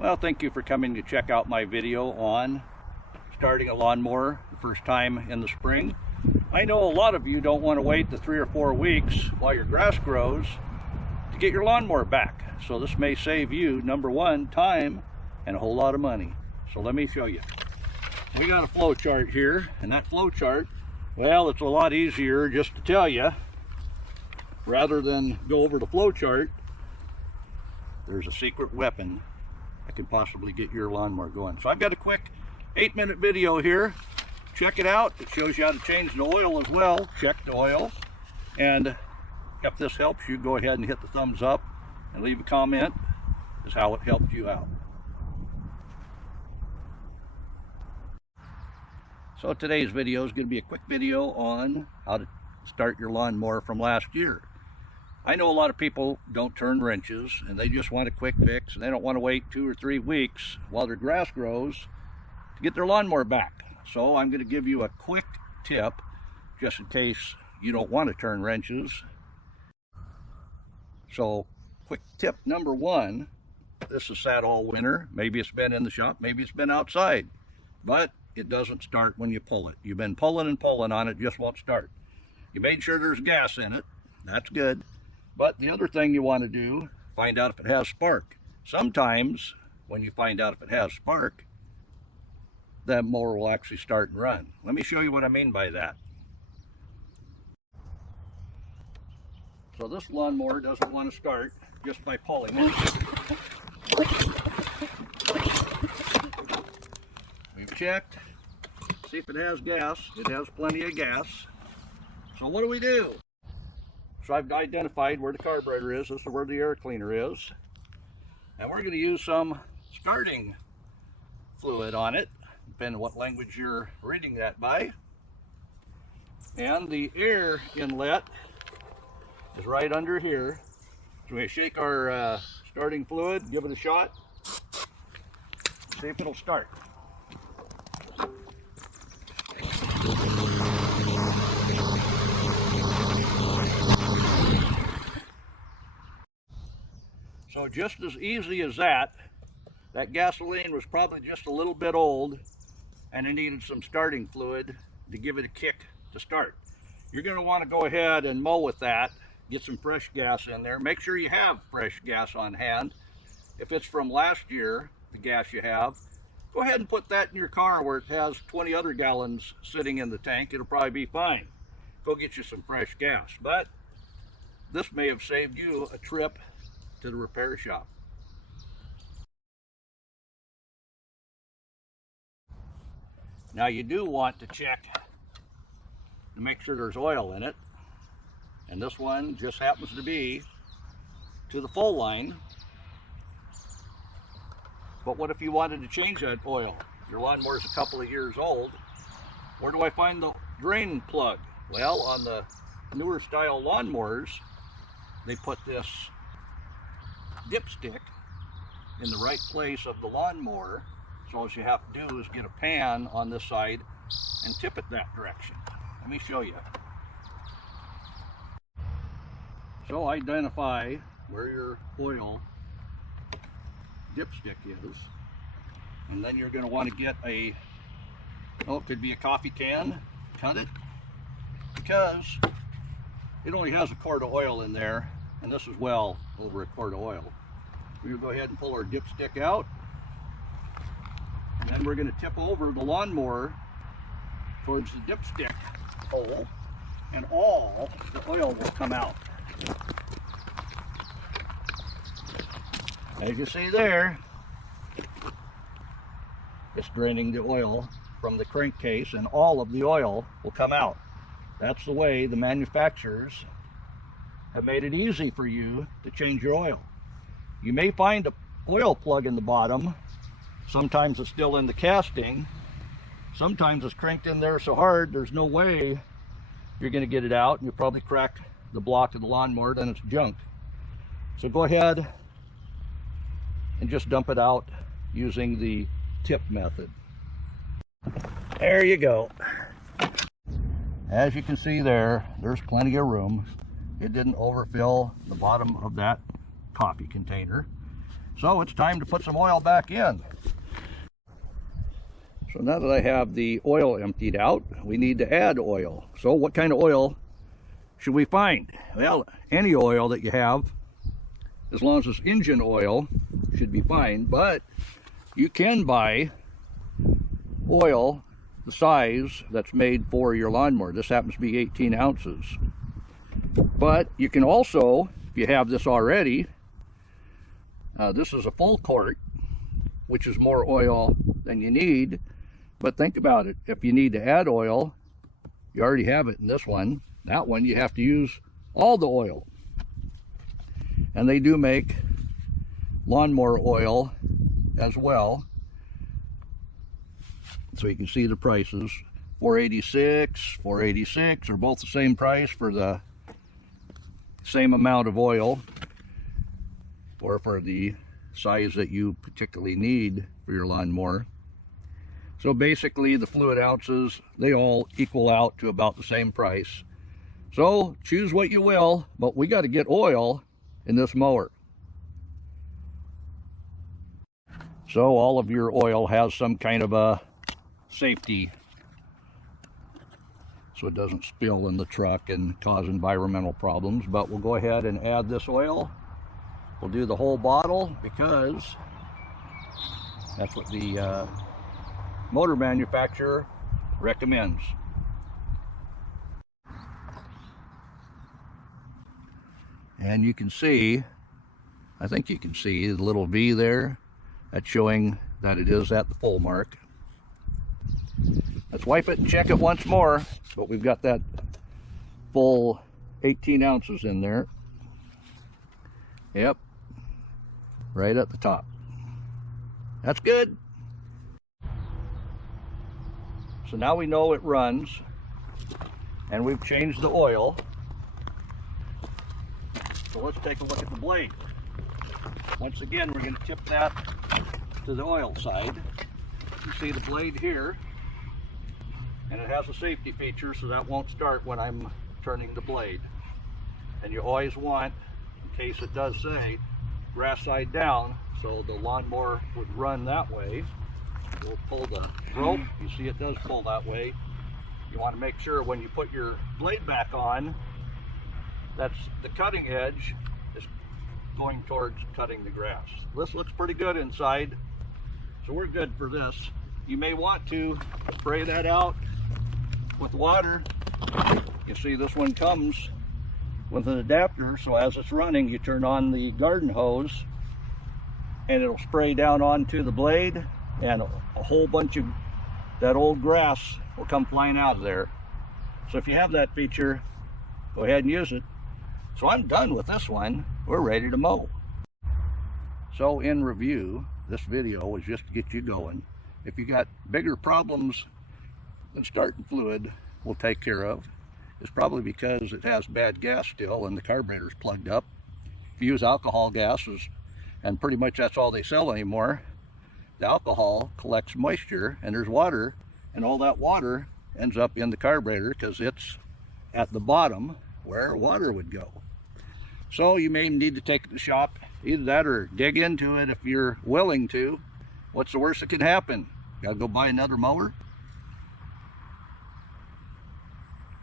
Well, thank you for coming to check out my video on starting a lawnmower the first time in the spring. I know a lot of you don't want to wait the 3 or 4 weeks while your grass grows to get your lawnmower back. So this may save you, number one, time and a whole lot of money. So let me show you. We got a flow chart here, and that flow chart, well, it's a lot easier just to tell you rather than go over the flow chart. There's a secret weapon that can possibly get your lawnmower going. So I've got a quick 8-minute video here. Check it out. It shows you how to change the oil as well. Check the oil. And if this helps you, go ahead and hit the thumbs up and leave a comment as how it helped you out. So today's video is going to be a quick video on how to start your lawnmower from last year. I know a lot of people don't turn wrenches and they just want a quick fix, and they don't want to wait 2 or 3 weeks while their grass grows to get their lawnmower back. So I'm going to give you a quick tip just in case you don't want to turn wrenches. So quick tip number one, this is sat all winter. Maybe it's been in the shop, maybe it's been outside, but it doesn't start when you pull it. You've been pulling and pulling on it, just won't start. You made sure there's gas in it, that's good. But the other thing you want to do, find out if it has spark. Sometimes when you find out if it has spark, that mower will actually start and run. Let me show you what I mean by that. So this lawnmower doesn't want to start just by pulling it. We've checked, see if it has gas. It has plenty of gas. So what do? So I've identified where the carburetor is. This is where the air cleaner is. And we're going to use some starting fluid on it, depending on what language you're reading that by. And the air inlet is right under here. So we shake our starting fluid, give it a shot, see if it'll start. So just as easy as that gasoline was probably just a little bit old and it needed some starting fluid to give it a kick to start. You're going to want to go ahead and mow with that, get some fresh gas in there. Make sure you have fresh gas on hand. If it's from last year, the gas you have, go ahead and put that in your car where it has 20 other gallons sitting in the tank. It'll probably be fine. Go get you some fresh gas. But this may have saved you a trip to the repair shop. Now you do want to check to make sure there's oil in it, and this one just happens to be to the full line. But what if you wanted to change that oil? Your lawnmower's a couple of years old. Where do I find the drain plug? Well, on the newer style lawnmowers, they put this dipstick in the right place of the lawnmower. So all you have to do is get a pan on this side and tip it that direction. Let me show you. So identify where your oil dipstick is, and then you're going to want to get it could be a coffee can, cut it, because it only has a quart of oil in there, and this is well over a quart of oil. We'll go ahead and pull our dipstick out, and then we're going to tip over the lawnmower towards the dipstick hole, and all the oil will come out. As you see there, it's draining the oil from the crankcase, and all of the oil will come out. That's the way the manufacturers have made it easy for you to change your oil. You may find an oil plug in the bottom. Sometimes it's still in the casting. Sometimes it's cranked in there so hard there's no way you're going to get it out, and you'll probably crack the block of the lawnmower, then it's junk. So go ahead and just dump it out using the tip method. There you go. As you can see there's plenty of room. It didn't overfill the bottom of that coffee container. So it's time to put some oil back in. So now that I have the oil emptied out, we need to add oil. So what kind of oil should we find? Well, any oil that you have, as long as it's engine oil, should be fine. But you can buy oil the size that's made for your lawnmower. This happens to be 18 ounces. But you can also, if you have this already, this is a full quart, which is more oil than you need. But think about it, if you need to add oil, you already have it in this one. That one you have to use all the oil. And they do make lawnmower oil as well. So you can see the prices. $4.86, $4.86 are both the same price for the same amount of oil, or for the size that you particularly need for your lawnmower. So basically the fluid ounces, they all equal out to about the same price. So choose what you will, but we got to get oil in this mower. So all of your oil has some kind of a safety, so it doesn't spill in the truck and cause environmental problems. But we'll go ahead and add this oil. We'll do the whole bottle because that's what the motor manufacturer recommends. And you can see, I think you can see the little V there. That's showing that it is at the full mark. Let's wipe it and check it once more, but we've got that full 18 ounces in there. Yep, right at the top. That's good. So now we know it runs, and we've changed the oil. So let's take a look at the blade. Once again, we're going to tip that to the oil side. You see the blade here, and it has a safety feature, so that won't start when I'm turning the blade. And you always want, in case it does say, grass side down, so the lawnmower would run that way. We'll pull the rope. You see it does pull that way. You want to make sure when you put your blade back on, that's the cutting edge is going towards cutting the grass. This looks pretty good inside, so we're good for this. You may want to spray that out with water. You see this one comes with an adapter, so as it's running, you turn on the garden hose and it'll spray down onto the blade, and a whole bunch of that old grass will come flying out of there. So if you have that feature, go ahead and use it. So I'm done with this one. We're ready to mow. So in review, this video was just to get you going. If you got bigger problems than starting fluid, we'll take care of. It's probably because it has bad gas still and the carburetor's plugged up. If you use alcohol gases, and pretty much that's all they sell anymore, the alcohol collects moisture, and there's water, and all that water ends up in the carburetor because it's at the bottom where water would go. So you may need to take it to the shop, either that or dig into it if you're willing to. What's the worst that could happen? Gotta go buy another mower?